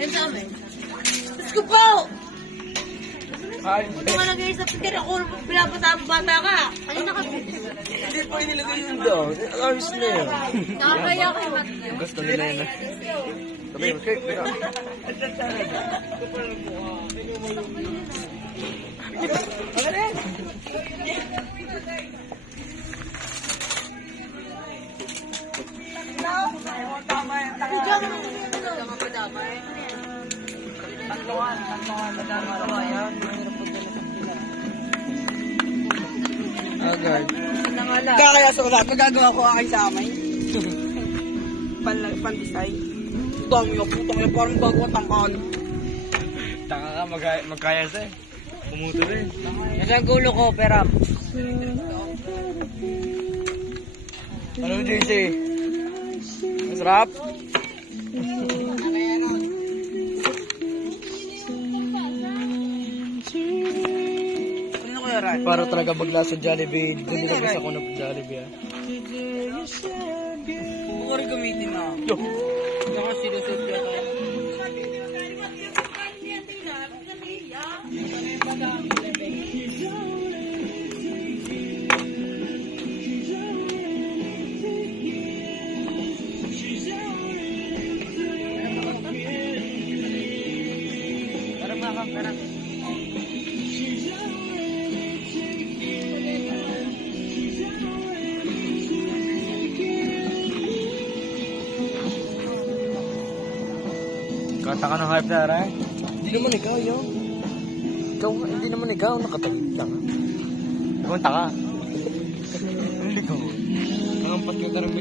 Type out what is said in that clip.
Yan sa amin. Diyos ko po! Ay, Ito nga nag-iis na pikir ako. Pinapasama bata ka. Ano ka? hindi po inilagay yun doon. Ayos na yun. Nakakaya ko yung matyo. Gusto nila yun. Sabi, cake, pero... Agad. Kaya sa ulat, magagawa ko aking sa amay. Pan-design. Dami yung putang yung parang bago at tangkaan. Taka ka, magkaya sa eh. Pumuto rin. Yan ang gulo ko, pero... Ano yung JC? Masarap? Ano ko yaran? Para talaga maglasa Jollibee. Doon nilagay sa kunap Jollibee ah. Huwag ko rin gamitin na. Yo! Saka sinusot ka tayo. Parang makakakarap. Kata ka ng hype na rin. Hindi naman ikaw yun. Ikaw nga, hindi naman ikaw. Nakatagit lang. Ikaw ang taka. Hindi ko. Ang ampat ka tarang